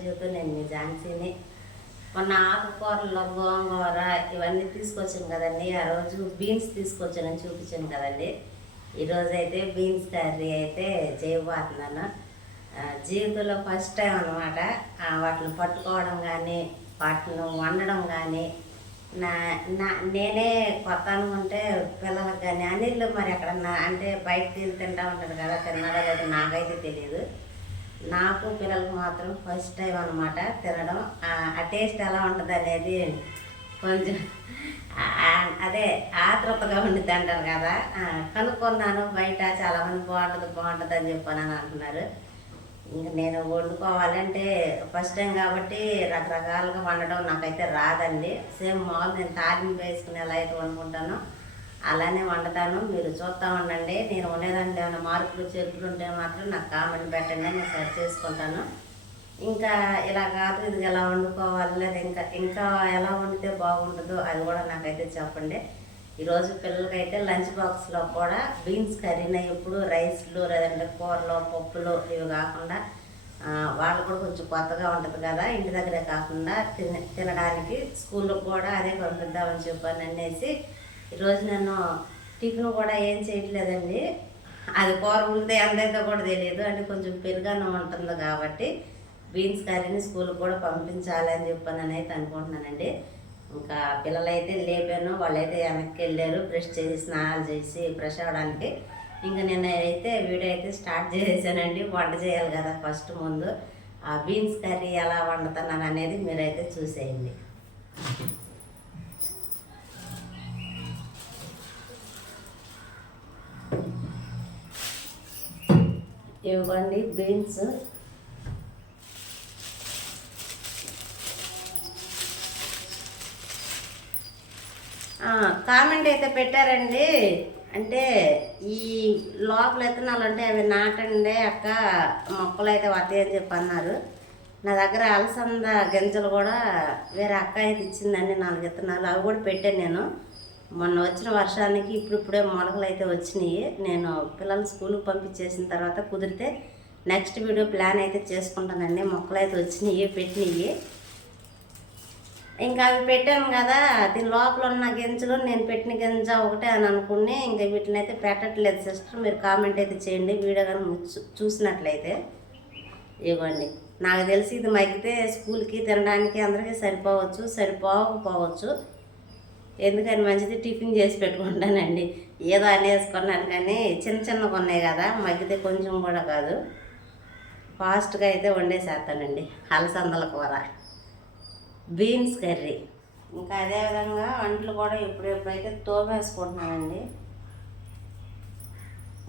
వంటజీవితం నేను మీ ఝాన్సీని. మొన్న ఆకుకూరలు గోంగూర ఇవన్నీ తీసుకొచ్చాను కదండి. ఆ రోజు బీన్స్ తీసుకొచ్చానని చూపించాను కదండి. ఈరోజు అయితే బీన్స్ కర్రీ అయితే చేయబోతున్నాను. జీవితంలో ఫస్ట్ టైం అనమాట. వాటిని పట్టుకోవడం కానీ వాటిని వండడం కానీ నేనే కొత్త అనుకుంటే పిల్లలకు కానీ అనిళ్ళు మరి ఎక్కడన్నా అంటే బయటకు వెళ్ళి తింటా ఉంటారు కదా, తిన్నాడో లేదా నాకైతే తెలియదు. నాకు పిల్లలకు మాత్రం ఫస్ట్ టైం అనమాట తినడం. ఆ టేస్ట్ ఎలా ఉంటుంది అనేది కొంచెం అదే ఆతృతగా ఉండిద్ది అంటారు కదా. కనుక్కున్నాను బయట చాలామంది బాగుంటుంది అని చెప్పాను అంటున్నారు. ఇంకా నేను వండుకోవాలంటే ఫస్ట్ టైం కాబట్టి రకరకాలుగా వండడం నాకైతే రాదండి. సేమ్ మామూలు నేను తాలింపు వేసుకుని ఎలా అయితే వండుకుంటానో అలానే వండుతాను. మీరు చూస్తూ ఉండండి. నేను వండేదాంట్లో ఏమైనా మార్పులు చేర్పులు ఉంటే మాత్రం నాకు కామెంట్ పెట్టండి, నేను సెర్చ్ చేసుకుంటాను. ఇంకా ఇలా కాదు ఇది ఎలా వండుకోవాలి లేదా ఇంకా ఎలా వండితే బాగుంటుందో అది కూడా నాకైతే చెప్పండి. ఈరోజు పిల్లలకైతే లంచ్ బాక్స్లో కూడా బీన్స్ కర్రీని ఎప్పుడు రైస్లు లేదంటే కూరలు పప్పులు ఇవి కాకుండా వాళ్ళు కూడా కొంచెం కొత్తగా ఉంటుంది కదా, ఇంటి దగ్గరే కాకుండా తినడానికి స్కూల్లో కూడా అదే పంపిద్దామని చెప్పాను అనేసి ఈరోజు నేను టిఫిన్ కూడా ఏం చేయట్లేదండి. అది కూర ఉంటే ఎంతైతే కూడా తెలియదు అంటే కొంచెం పెరుగన్నం ఉంటుంది కాబట్టి బీన్స్ కర్రీని స్కూల్కి కూడా పంపించాలి అని చెప్పాను అయితే అనుకుంటున్నానండి. ఇంకా పిల్లలైతే లేపాను, వాళ్ళైతే వెనక్కి వెళ్ళారు బ్రష్ చేసి స్నానాలు చేసి ఫ్రెష్ అవ్వడానికి. ఇంకా నేనైతే వీడియో అయితే స్టార్ట్ చేసేసానండి. వంట చేయాలి కదా ఫస్ట్ ముందు. ఆ బీన్స్ కర్రీ ఎలా వండుతున్నాను అనేది మీరైతే చూసేయండి. ఇవ్వండి బీన్స్. కామెంట్ అయితే పెట్టారండి, అంటే ఈ లోపల విత్తనాలు అంటే అవి నాటండి అక్క, మొక్కలు అయితే వస్తాయి అని చెప్పి అన్నారు. నా దగ్గర అలసంద గింజలు కూడా వేరే అక్క అయితే ఇచ్చిందండి 4 విత్తనాలు. అవి కూడా పెట్టాను నేను. మొన్న వచ్చిన వర్షానికి ఇప్పుడిప్పుడే మొలకలు అయితే వచ్చినాయి. నేను పిల్లలు స్కూల్కి పంపించేసిన తర్వాత కుదిరితే నెక్స్ట్ వీడియో ప్లాన్ అయితే చేసుకుంటానండి. మొక్కలు అయితే వచ్చినాయి పెట్టినవి. ఇంకా అవి పెట్టాను కదా, దీని లోపల ఉన్న గింజలు నేను పెట్టిన గింజ ఒకటే అని అనుకుని ఇంకా వీటిని అయితే పెట్టట్లేదు సిస్టర్. మీరు కామెంట్ అయితే చేయండి వీడియో కానీ చూసినట్లయితే. ఇవ్వండి, నాకు తెలిసి ఇది మగ్గితే స్కూల్కి తినడానికి అందరికీ సరిపోకపోవచ్చు. ఎందుకని మంచిది టిఫిన్ చేసి పెట్టుకుంటానండి. ఏదో అనేసుకున్నాను కానీ చిన్నగా ఉన్నాయి కదా, మగ్గితే కొంచెం కూడా కాదు. ఫాస్ట్గా అయితే వండేసేస్తానండి అలసందల కూర బీన్స్ కర్రీ. ఇంకా అదేవిధంగా వంటలు కూడా ఎప్పుడైతే తోమేసుకుంటున్నానండి.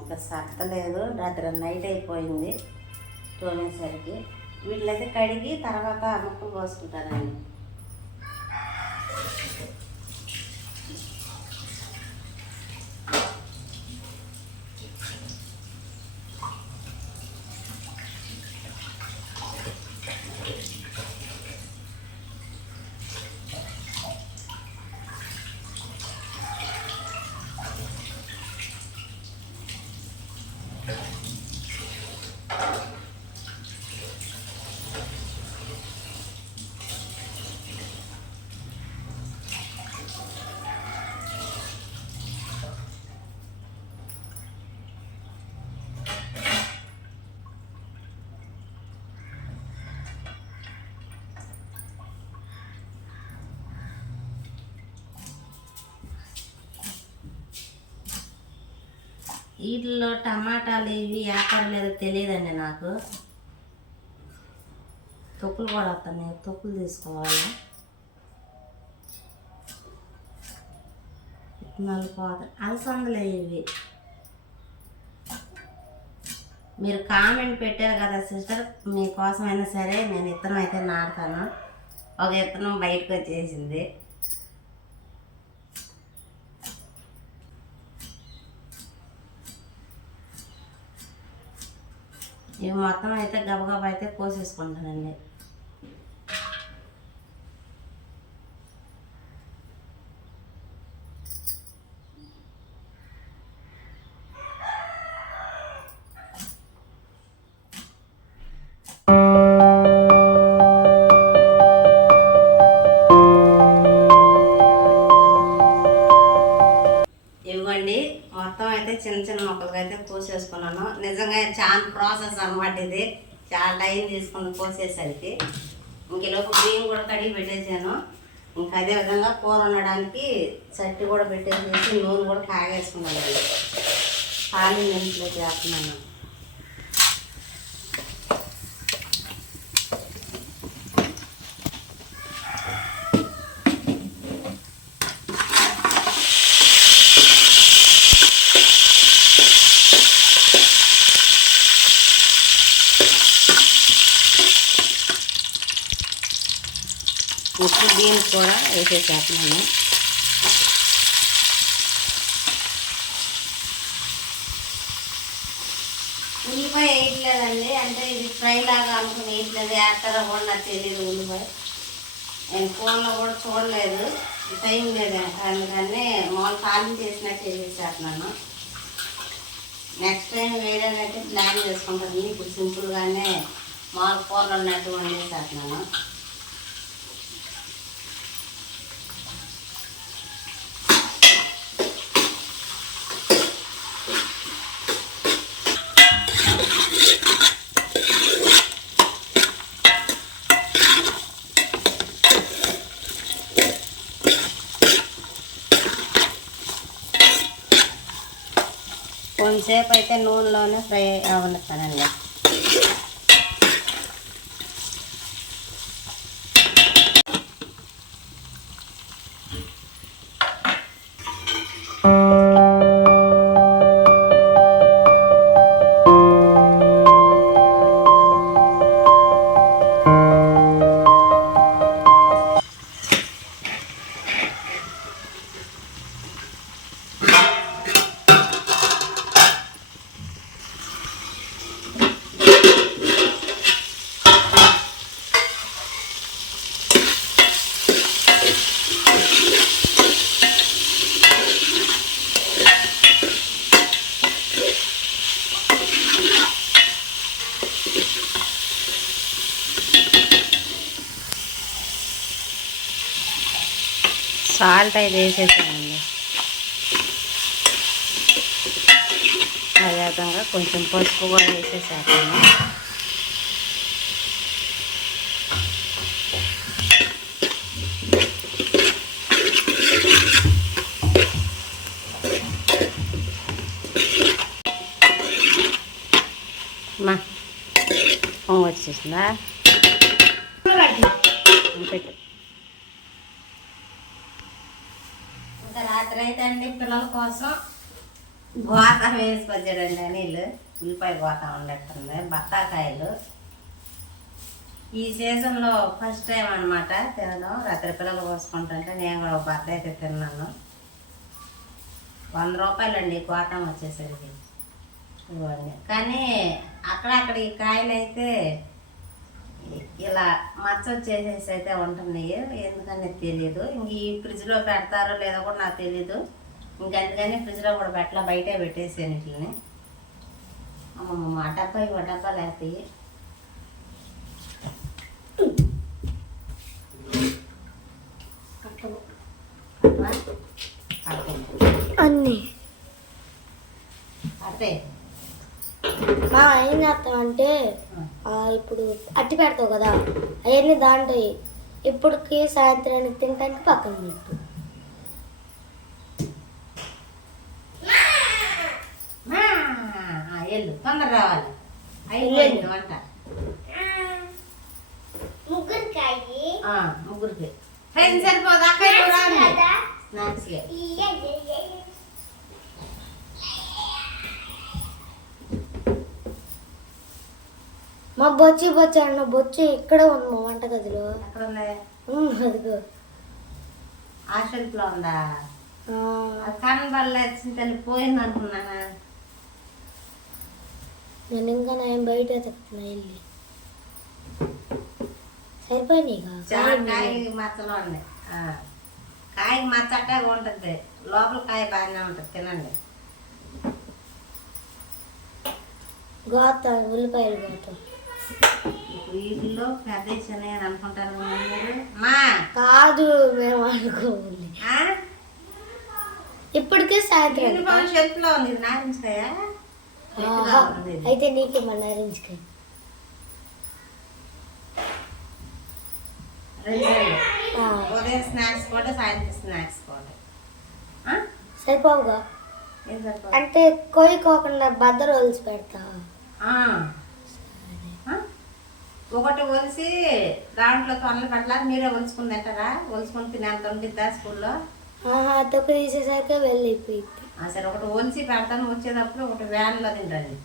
ఇంకా సత్తలేదు, రాత్రి నైట్ అయిపోయింది తోమేసరికి. వీటినైతే కడిగి తర్వాత ముక్కలు పోసుకుంటానండి. వీటిలో టమాటాలు ఇవి వ్యాపారం లేదో తెలియదండి నాకు. తొక్కులు కూడా వస్తున్నాయి, తొక్కులు తీసుకోవాలి. విత్తనాలు పోతాయి, అలసందలే ఇవి. మీరు కామెంట్ పెట్టారు కదా సిస్టర్, మీకోసమైనా సరే నేను విత్తనం అయితే నాటుతాను. ఒక విత్తనం బయటకు వచ్చేసింది. ఇవి మొత్తం అయితే గబగబా అయితే కోసేసుకుంటానండి. అయితే కోసేసుకున్నాను. నిజంగా చాలా ప్రాసెస్ అన్నమాట ఇది. చాలా టైం తీసుకుని కోసేసరికి ఇంకలోపు బియ్యం కూడా కడిగి పెట్టేసాను. ఇంకా అదే విధంగా కూర వండడానికి చట్టి కూడా పెట్టేసేసి నూనె కూడా కాగేసుకున్నాను. ఖాళీ ఇంట్లో చేస్తున్నాను. ఉప్పు బియ్యం కూడా వేసేసేస్తున్నాను. ఉల్లిపాయ వేయట్లేదండి, అంటే ఇది ఫ్రై లాగా అనుకుని వేయట్లేదు. వేస్తారో కూడా నాకు తెలియదు. ఉల్లిపాయ నేను ఫోన్లో కూడా చూడలేదు, టైం లేదు. అందుకని మామూలు తాలింపు చేసినట్టు వేసేసేస్తున్నాను. నెక్స్ట్ టైం వేరేనైతే ప్లాన్ చేసుకుంటాను. ఇప్పుడు సింపుల్గానే మామూలు కూరలు ఉన్నట్టు వండేసేస్తున్నాను. కొంతసేపు అయితే నూనెలోనే ఫ్రై అవ్వనిస్తానండి. సాల్ట్ అయితే వేసేసానండి. అదేవిధంగా కొంచెం పసుపు కూడా వేసేసాను. మా వచ్చేసిందా పెట్టు. ఇంకా రాత్రి అయితే అండి పిల్లల కోసం గోత వేసుకొచ్చాడండి అనిల్. ఉల్లిపాయ గోత ఉండట్టుంది. బత్తాకాయలు ఈ సీజన్లో ఫస్ట్ టైం అనమాట తినడం. రాత్రి పిల్లలు కోసుకుంటుంటే నేను కూడా బత్త అయితే తిన్నాను. 100 రూపాయలండి గోతం వచ్చేసరికి ఇవన్నీ. కానీ అక్కడక్కడ ఈ కాయలు అయితే ఇలా మచ్చ వచ్చేసేసి అయితే ఉంటున్నాయి. ఎందుకని తెలియదు. ఇంక ఈ ఫ్రిడ్జ్లో పెడతారో లేదో కూడా నాకు తెలీదు. ఇంకందుకని ఫ్రిడ్జ్లో కూడా పెట్టలా, బయటే పెట్టేసాను వీటిని. అమ్మమ్మ ఆ డబ్బా ఇవి డబ్బా లేకపోయి అన్నీ అదే మా ఏం చేస్తామంటే ఇప్పుడు అట్టి పెడతావు కదా, అవన్నీ దాంట్లో ఇప్పటికి సాయంత్రానికి తినడానికి పక్కన పెట్టు. వెళ్ళు, తొందర రావాలి. అయిపోయింది వంట. ముగ్గురికి సరిపోదు. అక్కడ స్నాక్స్ మా బొచ్చి అన్న బొచ్చి ఇక్కడే ఉంది మా వంటగదిలో. ఎక్కడ ఉంది? అదిగో ఆ షెల్ఫ్లో ఉందా? కనబడలే, తల్లి పోయింది అనుకున్నానా. నేను ఇంకా నేను బయట ఎత్తుకున్నా వెళ్ళి. సరిపోయినాయి కాయ మచ్చలో ఉన్నాయి. కాయ మచ్చ అట్టే ఉంటుంది, లోపల కాయ బాగానే ఉంటుంది. తినండి. గోత ఉల్లిపాయలు గోత వీటిలో పెద్ద చిన్న అనుకుంటారు మీరు. మా కాదు, మేము అనుకోవాలి. ఇప్పటికే సాయంత్రం షెల్ఫ్లో ఉంది. నారింజకాయ గట్టిగా ఉంది ఇది. అయితే నీకేమన్నా అరేంజ్ కానీ రెండు ఉదయం స్నాక్స్ కూడా సాయంత్రం స్నాక్స్ కూడా సరిపోవుగా ఏం సరిపోదు? అంటే కోయికోకుండా బద్దలు వలిసి పెడతా ఆ. ఒకటి ఒలిసి దాంట్లో తొనలు పెట్టాలి, మీరే ఒలుచుకుని తింటారా? ఒలుచుకొని తినేంత ఉండిద్దా స్కూల్లో? తొక్కు తీసేసరికి వెళ్ళిపోయింది. సరే ఒకటి ఒలిసి పెడతాను, వచ్చేటప్పుడు ఒకటి వ్యాన్లో తింటాను.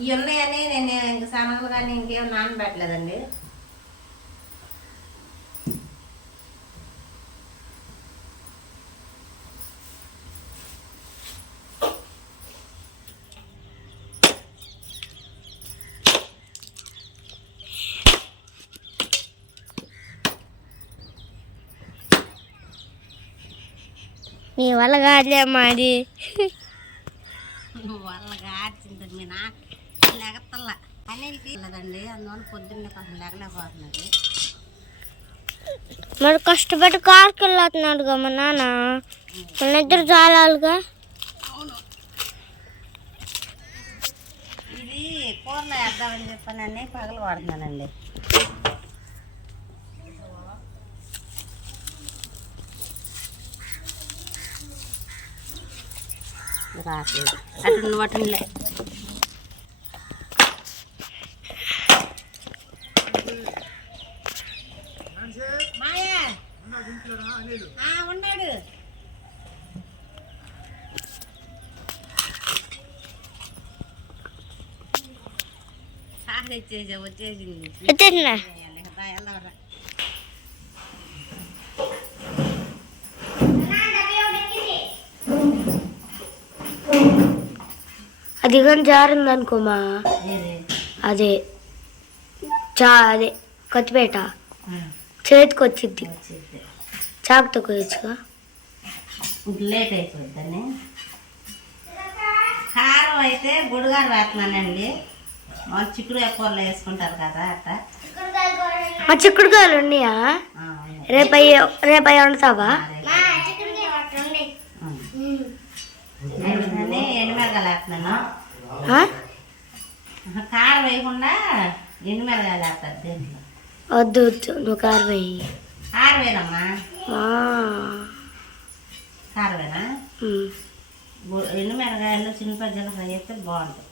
ఇవి ఉన్నాయని నేను ఇంక శనగలు కానీ ఇంకేం నానబెట్టలేదండి. నీ వల్ల కాదులే మాది వాళ్ళగా ఆడుతుంటుంది మీ నా లెగతల్లా అన్నింటికి లేదండి, అందువల్ల పొద్దున్నే కొంచెం లెగలేకపోతున్నది. మరి కష్టపడి కారుకి వెళ్ళొస్తున్నాడుగా మా నాన్న, మన ఇద్దరు చాలాలుగా. అవును, ఇది కూరలో వేద్దామని చెప్పానని పగలు వాడుతున్నానండి. రాట్లేదు అటు వాటిలే. ఉన్నాడు. సార్ వచ్చేసింది. వెళ్దాంరా. అది కానీ జారింది అనుకోమా, అదే అదే కొత్తపేట చేతికి వచ్చింది, చాకుతో కోయచ్చుగా. లేట్ అయిపోద్దని కారం అయితే గుడిగారు వేస్తున్నానండి. వాళ్ళు చిక్కుడుకాయ కూరలో వేసుకుంటారు కదా అట్లా. చిక్కుడుకాయలు ఉన్నాయా? రేపయ్య వండుతావా? ఎండుమిరగాయలు వేస్తున్నాను. కారం వేయకుండా ఎండుమిరగాయలు వేస్తారు దీంట్లో. వద్దు వద్దు, నువ్వు కారం వేయి. కారం వేయనమ్మా, కారం వేనా? ఎండుమిరగాయలు చిన్నపజ్జలు ఫ్రై చేస్తే బాగుంటుంది.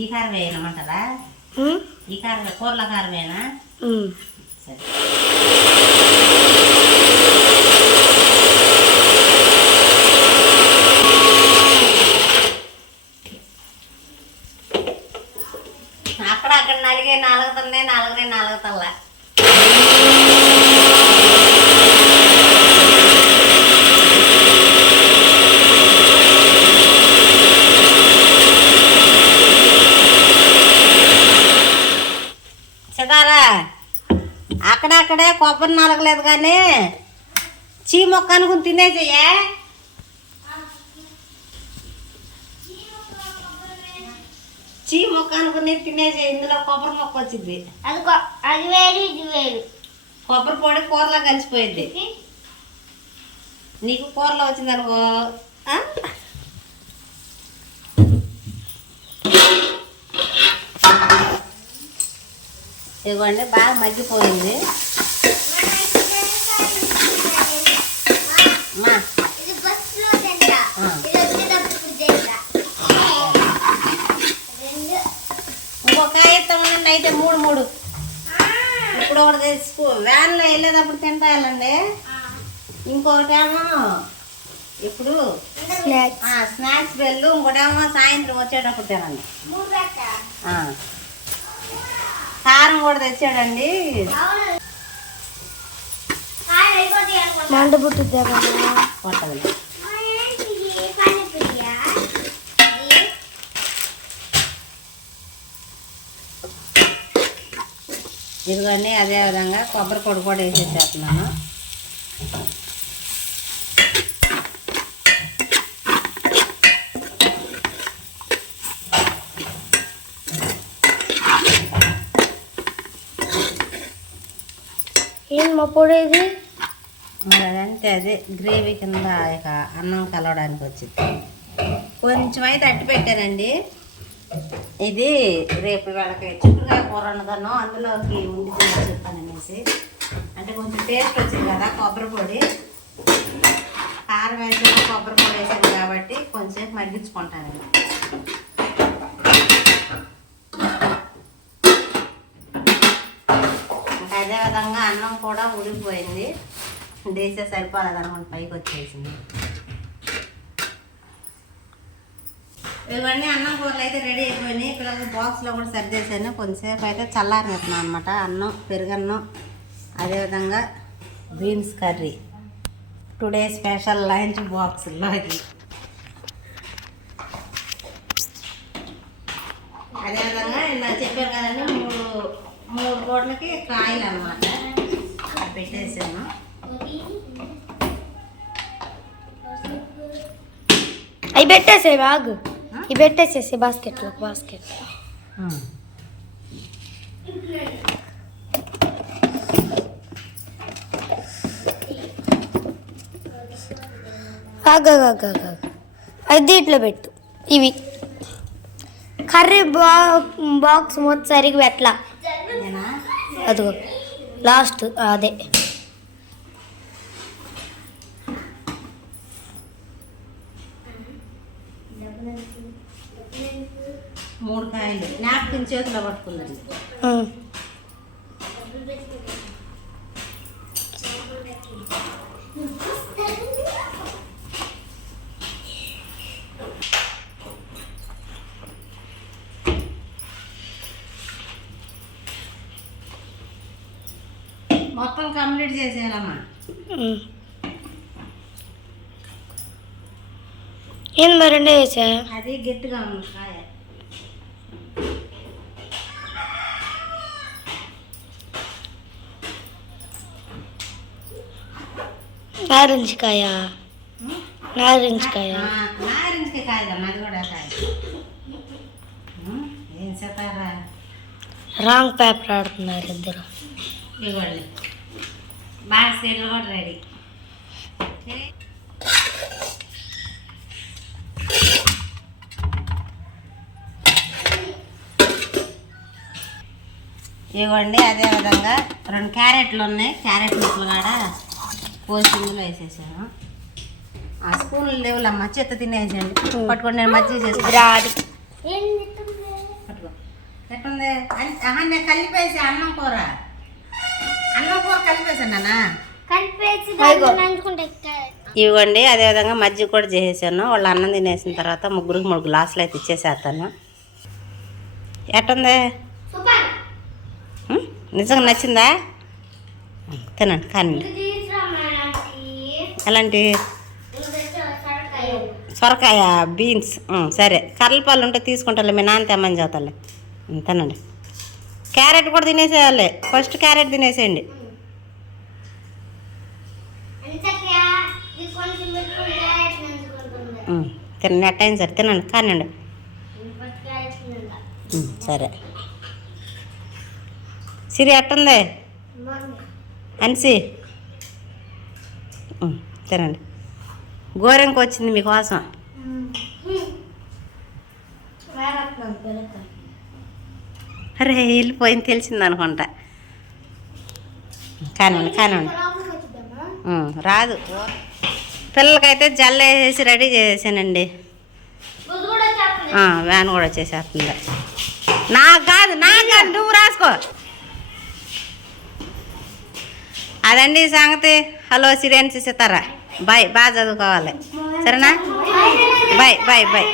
ఈ కారం వేయనమంటారా? ఈ కారం కూరల కారం వేయనా? సరే. అక్కడ నలిగే నాలుగుతున్నాయి, నాలుగుతల్లా. సితారా అక్కడక్కడే కొబ్బరి నలగలేదు కానీ చీ మొక్క అనుకుని తినేసేయే. చీ మొక్క అనుకుని తినేసే, ఇందులో కొబ్బరి మొక్క వచ్చింది. అది వేరు ఇది వేరు. కొబ్బరి పొడి కూరలో కలిసిపోయింది. నీకు కూరలో వచ్చింది అనుకో. ఇవ్వండి, బాగా మగ్గిపోయింది. ఇంకొక కాగితం అయితే మూడు ఇప్పుడు ఒకటి వ్యాన్లో వెళ్ళేటప్పుడు తింటాయాలండి. ఇంకొకటేమో ఇప్పుడు స్నాక్స్ బెల్లు, ఇంకోటేమో సాయంత్రం వచ్చేటప్పుడు తినండి. కారం కూడా తెచ్చాడండి. మంట పుట్టుద్దా కొట్టదు. ఇదిగోండి, అదేవిధంగా కొబ్బరి పొడి కూడా వేసేసేస్తున్నాను. ఏం మా పొడి ఇది? మరి అదంటే అదే గ్రేవీ కింద ఇక అన్నం కలవడానికి వచ్చింది. కొంచెం అయితే అట్టి పెట్టానండి. ఇది రేపు వాళ్ళకి చిక్కుడుకాయ కూర వండుతాను, అందులోకి ఉండి తిని చెప్తాననేసి. అంటే కొంచెం టేస్ట్ వచ్చింది కదా, కొబ్బరి పొడి కారం వేసాను, కొబ్బరి పొడి వేసాను కాబట్టి కొంచెం మగ్గించుకుంటానండి. ఇంకా అదేవిధంగా అన్నం కూడా ఉడికిపోయింది, డేసే సరిపోలేదన్నమాట, పైకి వచ్చేసింది. ఇవన్నీ అన్నం కూరలు అయితే రెడీ అయిపోయినాయి. పిల్లలకి బాక్స్లో కూడా సర్దేశాను. కొంచెంసేపు అయితే చల్లారనిస్తున్నాను అనమాట. అన్నం, పెరుగన్నం, అదేవిధంగా beans curry today special lunch బాక్స్లోకి. అదేవిధంగా ఇలా చెప్పారు కదండి, మూడు కోట్లకి కాయలు అనమాట పెట్టేసాను. అవి పెట్టేసే బాగు, ఇవి పెట్టేసేసి బాస్కెట్. అది దీంట్లో పెట్టు. ఇవి కర్రీ బాక్స్ మొత్తం సరిగ్గా పెట్టలా. అదిగో లాస్ట్ అదే. మూడు కాయలు నాప్కిన్ చేతిలో పట్టుకున్నది. మొత్తం కంప్లీట్ చేసేయాలమ్మా. ఏంది మరి రెండే వేసా? అది గట్టిగా ఉంది కాయ. నారింజకాయ నారింజకాయ కాయదమ్మా, అది కూడా కాయ. ఏం చెప్పారా, రాంగ్ పేపర్ ఆడుతున్నారు ఇద్దరు. ఇవ్వండి బాగా సీట్లు కూడా రెడీ. ఇవ్వండి. అదేవిధంగా 2 క్యారెట్లు ఉన్నాయి, క్యారెట్ ముక్కలు కూడా పోసి ఇందులో వేసేసాను. ఆ స్పూన్లు లేవులమ్మా, చెత్త తినేసేయండి. పట్టుకోండి, నేను మజ్జిగ చేస్తాను. పట్టుకో, ఎట్టుంది? నేను కలిపేసి అన్నం కూర కలిపేసాను నాన్న. ఇవ్వండి. అదేవిధంగా మజ్జిగ కూడా చేసేసాను. వాళ్ళు అన్నం తినేసిన తర్వాత 3 గ్లాసులు అయితే ఇచ్చేసేస్తాను. ఎట్టుంది? నిజంగా నచ్చిందా? తినండి కానీ. ఎలాంటి సొరకాయ, బీన్స్, సరే. కర్రలపాలు ఉంటే తీసుకుంటాలే, మీ నాన్న తెమ్మని చేస్తాలే. తినండి. క్యారెట్ కూడా తినేసేయాలి, ఫస్ట్ క్యారెట్ తినేసేయండి. తినండి, అట్టయిన సరే తినండి కానండి. సరే. సిరి ఎట్టుంది? అన్సి తినండి. గోరెంక వచ్చింది మీకోసం. అరే వెళ్ళిపోయింది, తెలిసింది అనుకుంటా. కానివ్వండి కానివ్వండి. రాదు. పిల్లలకైతే జల్ల వేసేసి రెడీ చేసేసానండి. వ్యాన్ కూడా వచ్చేసేస్తుంది. నాకు కాదు నువ్వు రాసుకో. అదండి సంగతి. హలో సిరియన్స్ సితారా, బాయ్. బాగా చదువుకోవాలి, సరేనా? Bye bye bye.